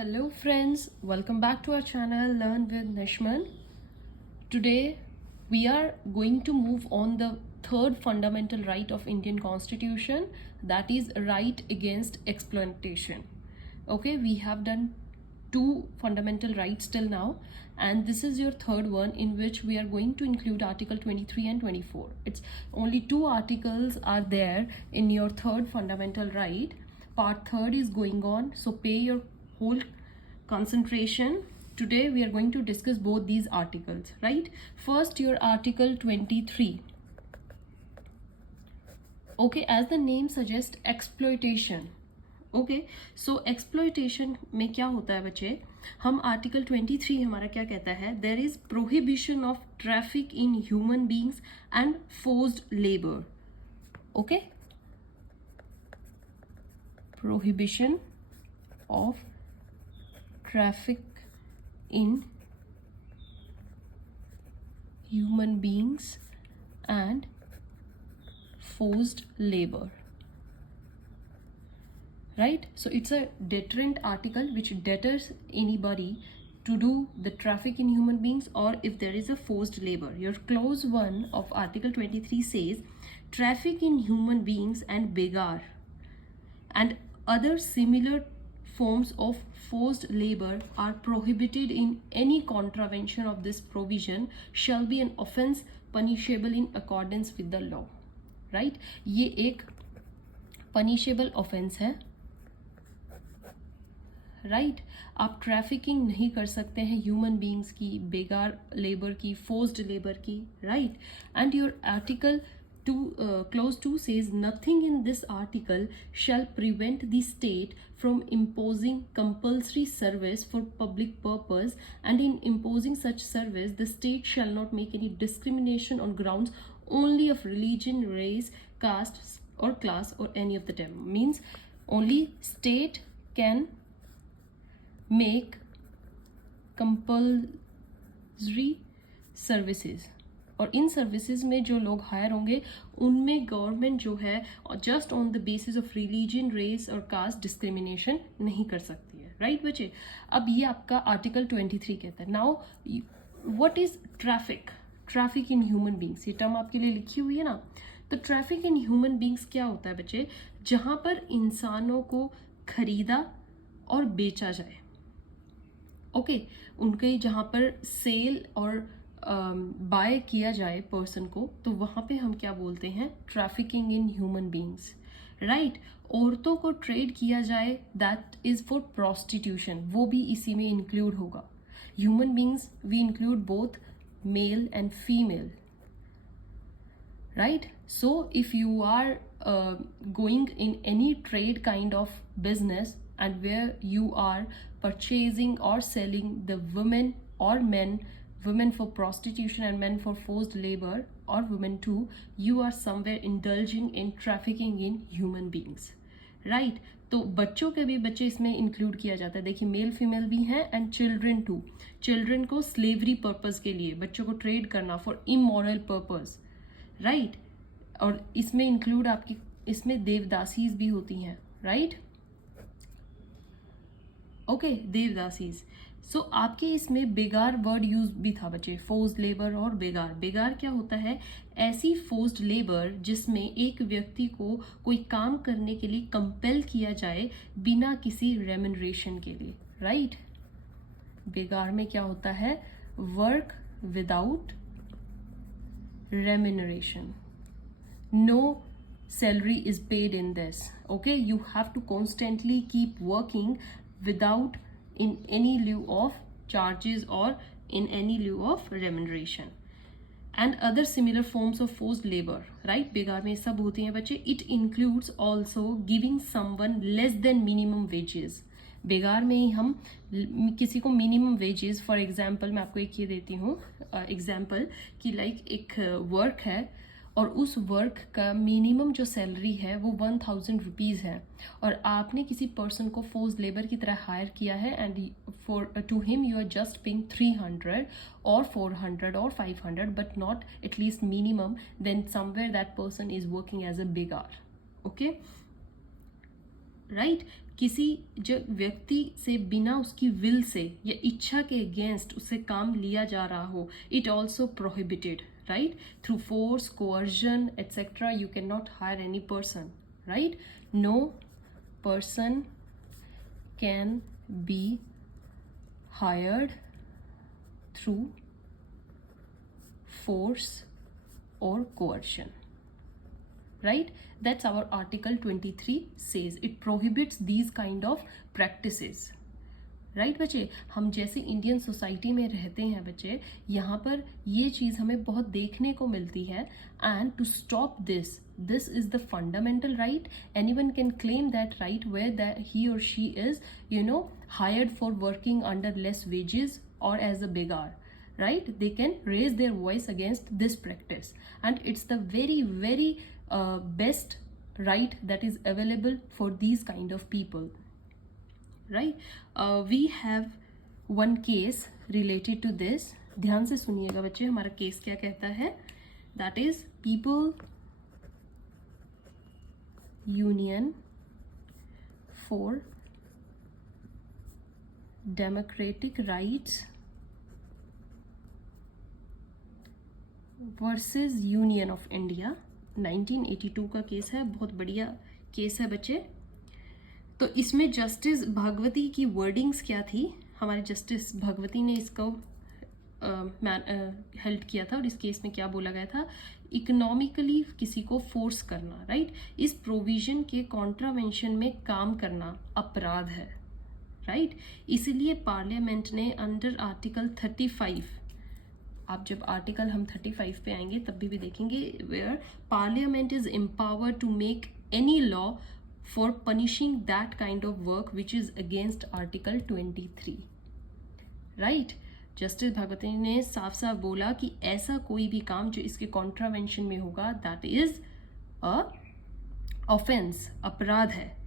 Hello friends, welcome back to our channel Learn with Nishman. Today we are going to move on the third fundamental right of Indian Constitution, that is right against exploitation. Okay, we have done two fundamental rights till now, and this is your third one in which we are going to include article 23 and 24. It's only two articles are there in your third fundamental right. Part third is going on, so pay your whole concentration. Today we are going to discuss both these articles, right? First, your article 23. Okay, as the name suggests, exploitation. Okay, so exploitation में क्या होता है बच्चे, हम article 23 हमारा क्या कहता है, there is prohibition of traffic in human beings and forced labour. Okay, prohibition of traffic in human beings and forced labor. Right, so it's a deterrent article which deters anybody to do the traffic in human beings or if there is a forced labor. Your clause 1 of article 23 says traffic in human beings and begar and other similar forms of forced labor are prohibited in any contravention of this provision shall be an offense punishable in accordance with the law. Right, ये एक punishable offence है. Right, आप trafficking नहीं कर सकते हैं human beings की, बेगार labour की, फोर्स्ड लेबर की. Right, and your article 2 clause 2 says nothing in this article shall prevent the state from imposing compulsory service for public purpose, and in imposing such service the state shall not make any discrimination on grounds only of religion, race, caste or class or any of the term. Means only state can make compulsory services, और इन services में जो लोग higher होंगे उनमें government जो है just on the basis of religion, race और caste discrimination नहीं कर सकती है. राइट बच्चे, अब ये आपका आर्टिकल 23 कहता है. Now what is traffic in human beings, ये टर्म आपके लिए लिखी हुई है ना. तो ट्रैफिक इन ह्यूमन बींग्स क्या होता है बच्चे, जहां पर इंसानों को खरीदा और बेचा जाए. ओके, उनके जहां पर सेल और बाय किया जाए पर्सन को, तो वहां पे हम क्या बोलते हैं, trafficking in human beings. Right, औरतों को ट्रेड किया जाए, दैट इज फॉर प्रोस्टिट्यूशन, वो भी इसी में इंक्लूड होगा. Human beings we include both male and female. Right, so if you are going in any trade kind of business and where you are purchasing or selling the women or men, women for prostitution and men for forced labor, or women too, you are somewhere indulging in trafficking in human beings. Right, तो बच्चों के भी बच्चे इसमें include किया जाता है. देखिए, मेल फीमेल भी हैं एंड चिल्ड्रन टू. चिल्ड्रन को स्लेवरी पर्पस के लिए बच्चों को ट्रेड करना फॉर इमोरल पर्पस. राइट, और इसमें इंक्लूड आपकी इसमें देवदासीज भी होती हैं. Right, okay, devadasis. सो आपके इसमें बेगार वर्ड यूज भी था बच्चे, फोर्स्ड लेबर और बेगार. बेगार क्या होता है, ऐसी फोर्स्ड लेबर जिसमें एक व्यक्ति को कोई काम करने के लिए कंपेल किया जाए बिना किसी रेम्यूनरेशन के लिए. राइट, बेगार में क्या होता है, work without remuneration, no salary is paid in this. Okay, you have to constantly keep working without in any lieu of charges or in any lieu of remuneration, and other similar forms of forced labor. Right, बेगार में सब होती हैं बच्चे. It includes also giving someone less than minimum wages. बेगार में ही हम किसी को minimum wages, for example मैं आपको एक ये देती हूँ एग्जाम्पल कि लाइक एक वर्क है और उस वर्क का मिनिमम जो सैलरी है वो 1000 रुपीज़ है, और आपने किसी पर्सन को फोर्स लेबर की तरह हायर किया है and for to him you are just paying 300 और 400 और 500 but not at least minimum, then somewhere that person is working as a beggar. Okay, right किसी जो व्यक्ति से बिना उसकी विल से या इच्छा के अगेंस्ट उससे काम लिया जा रहा हो, it also prohibited, right, through force, coercion etcetera you can not hire any person, right, no person can be hired through force or coercion, right? That's our article 23 says. It prohibits these kind of practices, right बच्चे। हम जैसे Indian society में रहते हैं बच्चे, यहाँ पर ये चीज़ हमें बहुत देखने को मिलती है। And to stop this is the fundamental right. Anyone can claim that right where that he और she is hired for working under less wages or as a begar, right? They can raise their voice against this practice, and it's the very best right that is available for these kind of people, right? We have one case related to this. ध्यान से सुनिएगा बच्चे, हमारा case क्या कहता है। That is People Union for Democratic Rights versus union of India, 1982 का case है। बहुत बढ़िया केस है बच्चे। तो इसमें जस्टिस भागवती की वर्डिंग्स क्या थी, हमारे जस्टिस भागवती ने इसको हेल्ड किया था, और इस केस में क्या बोला गया था, इकोनॉमिकली किसी को फोर्स करना, राइट, इस प्रोविजन के कॉन्ट्रावेंशन में काम करना अपराध है, राइट। इसीलिए पार्लियामेंट ने अंडर आर्टिकल 35, आप जब आर्टिकल हम 35 पे आएंगे तब भी देखेंगे, where parliament is empowered to make any law for punishing that kind of work which is against article 23, right. Justice Bhagwati ने साफ साफ बोला कि ऐसा कोई भी काम जो इसके कॉन्ट्रावेंशन में होगा, दैट इज अ ऑफेंस, अपराध है।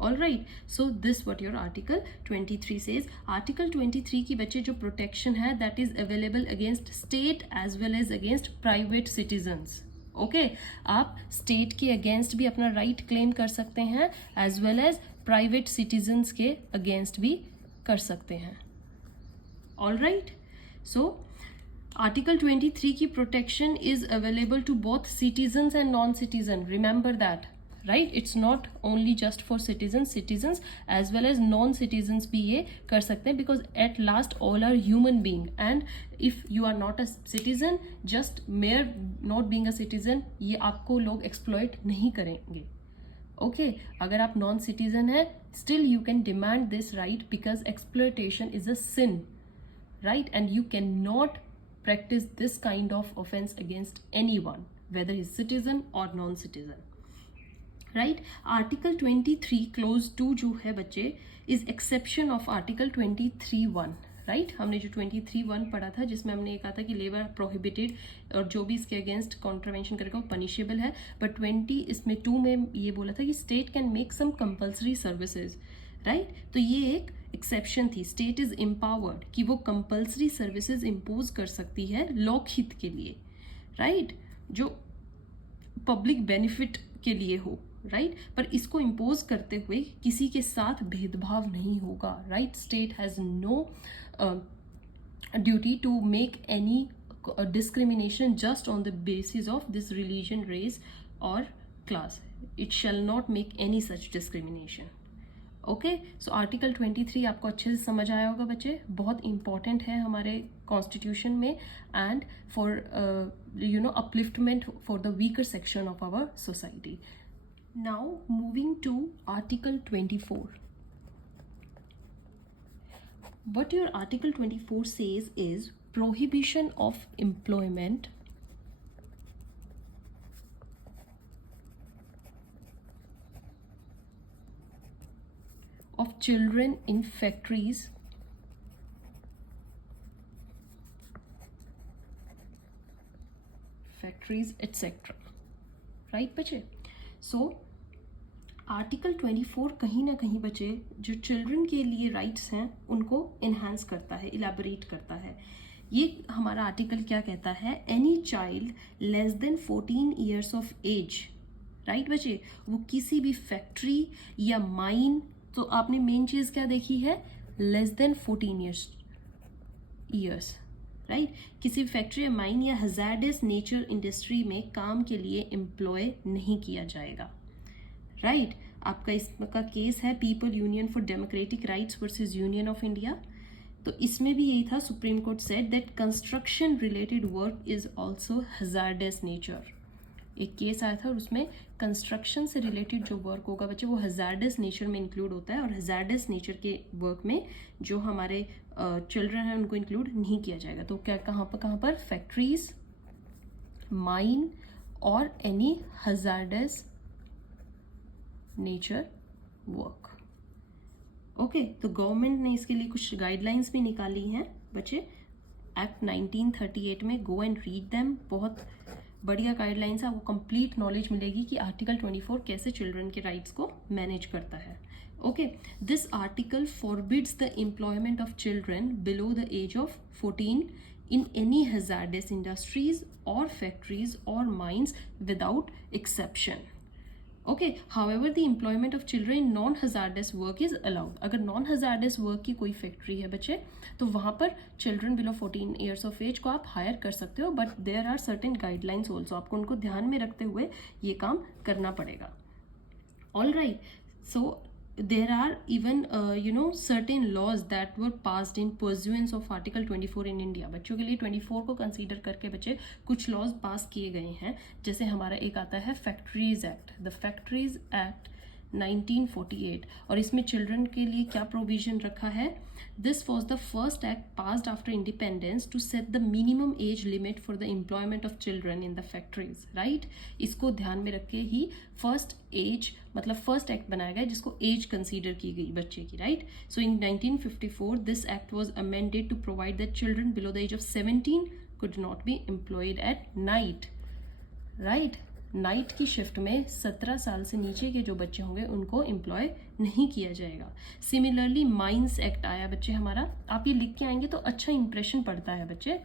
All right, so this what your article 23 says. Article 23 की बच्चे जो प्रोटेक्शन है, that is available against state as well as against private citizens. Okay, आप स्टेट के अगेंस्ट भी अपना राइट क्लेम कर सकते हैं, as well as private citizens के अगेंस्ट भी कर सकते हैं। ऑल राइट, सो आर्टिकल 23 की protection is available to both citizens and non citizen, remember that, right? It's not only just for citizens as well as non-citizens भी ये कर सकते हैं, because at last all are human being, and if you are not a citizen, just mere not being a citizen, ये आपको लोग exploit नहीं करेंगे। Okay, अगर आप non citizen हैं, still you can demand this right, because exploitation is a sin, right? And you cannot practice this kind of offense against anyone, whether he's citizen or non-citizen, right. Article 23 close 2 जो है बच्चे is exception of article 23(1), right. हमने जो 23(1) पढ़ा था, जिसमें हमने ये कहा था कि लेबर प्रोहिबिटेड, और जो भी इसके अगेंस्ट कॉन्ट्रावेंशन करेगा वो पनिशेबल है। बट 20 इसमें 2 में ये बोला था कि state can make some compulsory services, right. तो ये एक एक्सेप्शन थी, स्टेट इज एम्पावर्ड कि वो कंपल्सरी सर्विसेज इम्पोज कर सकती है लोकहित के लिए, राइट, जो पब्लिक बेनिफिट के लिए हो, राइट, पर इसको इम्पोज करते हुए किसी के साथ भेदभाव नहीं होगा, right. State has no duty to make any discrimination just on the basis of this religion, race or class. It shall not make any such discrimination. Okay, so article 23 आपको अच्छे से समझ आया होगा बच्चे, बहुत important है हमारे कॉन्स्टिट्यूशन में, and for upliftment for the weaker section of our society. Now moving to article 24. What your article 24 says is prohibition of employment of children in factories etc. Right बच्चे? So आर्टिकल 24 कहीं ना कहीं बच्चे जो children के लिए rights हैं उनको इन्हांस करता है, इलेबोरेट करता है। ये हमारा आर्टिकल क्या कहता है, any child less than 14 years of age, right बच्चे, वो किसी भी फैक्ट्री या माइन, तो आपने मेन चीज क्या देखी है, लेस देन 14 ईयर्स, राइट, किसी फैक्ट्री या माइन या हजार्डस नेचर इंडस्ट्री में काम के लिए एम्प्लॉय नहीं किया जाएगा, राइट। आपका इसका केस है people union for democratic rights versus union of India. तो इसमें भी यही था, supreme court said that construction related work is also hazardous nature. एक केस आया था और उसमें कंस्ट्रक्शन से रिलेटेड जो वर्क होगा बच्चे वो हजार्डस नेचर में इंक्लूड होता है, और हजार्डस नेचर के वर्क में जो हमारे चिल्ड्रन हैं उनको इंक्लूड नहीं किया जाएगा। तो क्या कहाँ पर फैक्ट्रीज, माइन और any hazardous nature work. Okay, तो गवर्नमेंट ने इसके लिए कुछ गाइडलाइंस भी निकाली हैं बच्चे, एक्ट 1938 में, गो एंड रीड देम, बहुत बढ़िया गाइडलाइंस है, आपको कंप्लीट नॉलेज मिलेगी कि आर्टिकल 24 कैसे चिल्ड्रन के राइट्स को मैनेज करता है। Okay, this article forbids the employment of children below the age of 14 in any hazardous industries or factories or mines without exception. Okay, however the employment of children in non-hazardous work is allowed. अगर non-hazardous work की कोई factory है बच्चे, तो वहाँ पर children below 14 years of age को आप हायर कर सकते हो, but there are certain guidelines also, आपको उनको ध्यान में रखते हुए ये काम करना पड़ेगा। All right, so there are even certain laws that were passed in pursuance of article 24 in India। बच्चों के लिए 24 को कंसीडर करके बच्चे कुछ लॉज पास किए गए हैं, जैसे हमारा एक आता है factories act, the factories act 1948, और इसमें चिल्ड्रन के लिए क्या प्रोविजन रखा है, this was the first act passed after independence to set the minimum age limit for the employment of children in the factories, right. इसको ध्यान में रख के ही फर्स्ट एज, मतलब फर्स्ट एक्ट बनाया गया जिसको एज कंसीडर की गई बच्चे की, right. So in 1954 this act was amended to provide that children below the age of 17 could not be employed at night, right. Night की शिफ्ट में 17 साल से नीचे के जो बच्चे होंगे उनको एम्प्लॉय नहीं किया जाएगा। सिमिलरली माइंस एक्ट आया बच्चे हमारा, आप ये लिख के आएंगे तो अच्छा इंप्रेशन पड़ता है बच्चे,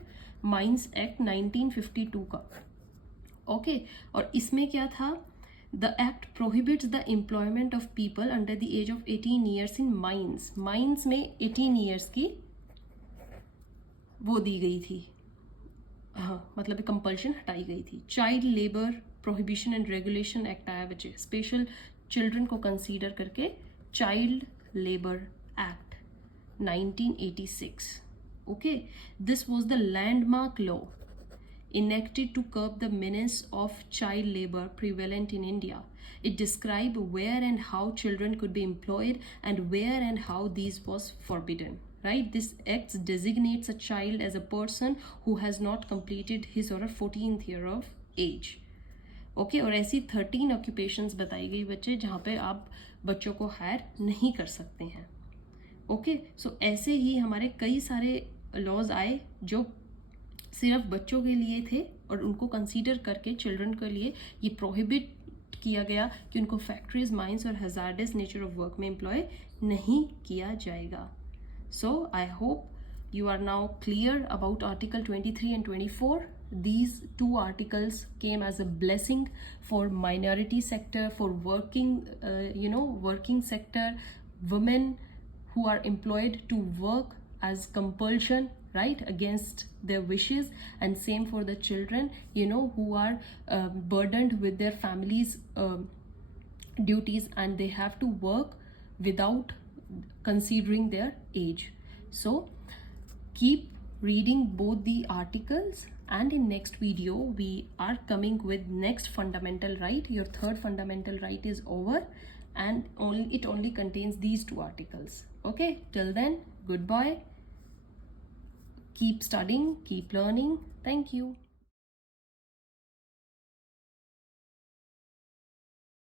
माइंस एक्ट 1952 का। ओके, और इसमें क्या था, the act prohibits the employment of people under the age of 18 years in mines. Mines में 18 ईयर्स की वो दी गई थी, हाँ, मतलब कंपल्शन हटाई गई थी। Child labour prohibition and regulation act आया बच्चे, स्पेशल चिल्ड्रन को कंसीडर करके child labour act 1986। Okay, this was the landmark law enacted to curb the menace of child labor prevalent in India. It described where and how children could be employed and where and how these was forbidden. Right? This act designates a child as a person who has not completed his or her 14th year of age. Okay, और ऐसी 13 occupations बताई गई बच्चे जहाँ पे आप बच्चों को हायर नहीं कर सकते हैं। ओके, सो ऐसे ही हमारे कई सारे लॉज आए जो सिर्फ बच्चों के लिए थे और उनको कंसीडर करके चिल्ड्रन के लिए ये प्रोहिबिट किया गया कि उनको फैक्ट्रीज, माइंस और हजार्डस नेचर ऑफ वर्क में एम्प्लॉय नहीं किया जाएगा। So I hope you are now clear about article 23 and 24. These two articles came as a blessing for minority sector, for working sector, women who are employed to work as compulsion, right, against their wishes, and same for the children, who are burdened with their families' duties and they have to work without considering their age. So keep reading both the articles, and in next video we are coming with next fundamental right. Your third fundamental right is over, and it only contains these two articles. Okay, till then, goodbye. Keep studying, keep learning. Thank you.